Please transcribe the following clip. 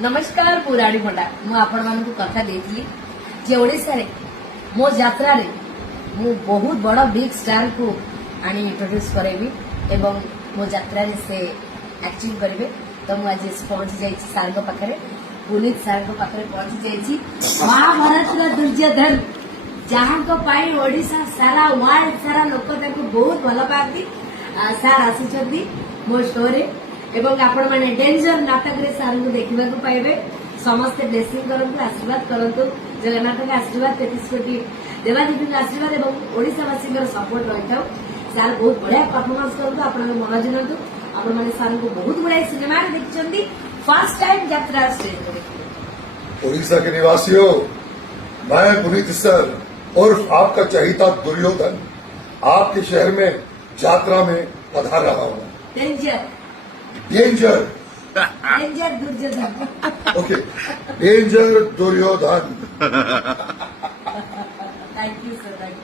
नमस्कार पुराणी पंडा मु आपण मानकु कथा देथली जे ओडिसा रे मो यात्रा रे मु बहुत बड़ा बिग स्टार को आनी इंट्रोड्यूस करेबी एवं मो यात्रा रे से अचीव करिवे तो मु आज पहुंच जाई सार को पाखरे पुनीत सार को पाखरे पहुंच जाई महाभारत रा दुर्योधन जहां को पाई ओडिसा सारा वर्ल्ड सारा लोक ताको बहुत भल पाती सार आसी मो स्टोरी एवं आपण माने डेंजर नाटक रे सार को देखिबा को पाइबे समस्त ब्लेसिंग करंतु आशीर्वाद करंतु जगन्नाथ का आशीर्वाद 33 कोटी देवादेवी का आशीर्वाद एवं ओडिसावासी का सपोर्ट रहिथाउ सार बहुत बढ़िया परफॉर्मेंस करंतु आपण मन जनंतु आपण माने सार को बहुत बढ़िया सिनेमा रे देखचंदी फर्स्ट टाइम यात्रा स्टेज पे देखिबे उड़ीसा के निवासियों, मैं पुनीत सर और आपका चहीता दुर्योधन आपके शहर में यात्रा में पधार रहा हूँ। Danger danger danger Duryodhan okay, danger Duryodhan. Thank you sir.